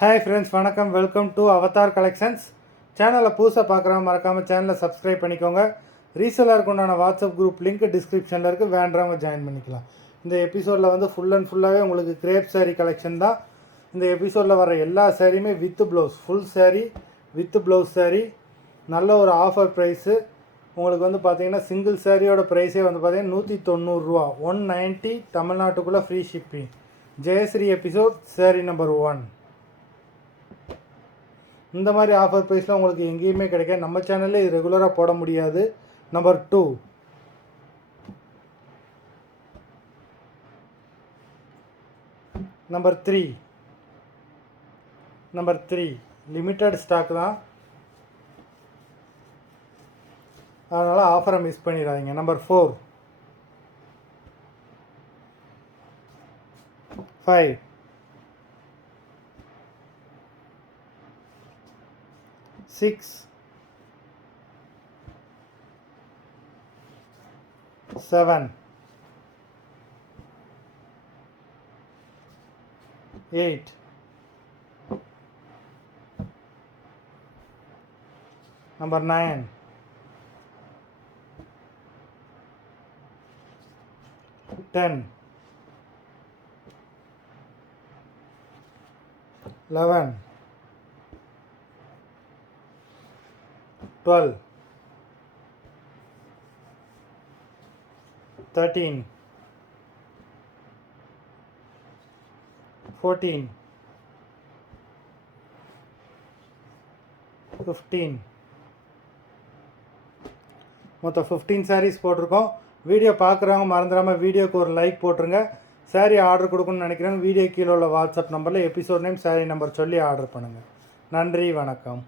Hi friends, வணக்கம். Welcome to Avatar collections. சேனலில் புதுசாக பார்க்குறவங்க மறக்காமல் சேனலை சப்ஸ்கிரைப் பண்ணிக்கோங்க. ரீசெல்லருக்கு உண்டான வாட்ஸ்அப் குரூப் லிங்க் டிஸ்கிரிப்ஷனில் இருக்குது, வேண்டவங்க ஜாயின் பண்ணிக்கலாம். இந்த எபிசோடில் வந்து ஃபுல் அண்ட் ஃபுல்லாகவே உங்களுக்கு கிரேப் சாரீ கலெக்ஷன் தான். இந்த எபிசோடில் வர எல்லா சாரியுமே with blouse, full sari with blouse sari, நல்ல ஒரு ஆஃபர் ப்ரைஸு. உங்களுக்கு வந்து பார்த்தீங்கன்னா சிங்கிள் சாரியோட ப்ரைஸே வந்து பார்த்தீங்கன்னா 190 190 தமிழ்நாட்டுக்குள்ளே free shipping. Jayashree episode saree number 1. இந்த மாதிரி ஆஃபர் ப்ரைஸில் உங்களுக்கு எங்கேயுமே கிடைக்காது. நம்ம சேனலில் இது ரெகுலராக போட முடியாது. Number 2. Number three limited stock தான், அதனால் ஆஃபரை மிஸ் பண்ணிடாதீங்க. நம்பர் 4, 5, 6, 7, 8, 9, 10, 11, 12, 13, 14, 15. மொத்தம் 15 சாரீஸ் போட்டிருக்கோம். வீடியோ பார்க்குறவங்க மறந்துடாமல் வீடியோக்கு ஒரு லைக் போட்டுருங்க. சாரீ ஆர்டர் கொடுக்கணும்னு நினைக்கிறேன். வீடியோ கீழே உள்ள வாட்ஸ்அப் நம்பரில் எபிசோட் நேம், சாரீ நம்பர் சொல்லி ஆர்டர் பண்ணுங்கள். நன்றி, வணக்கம்.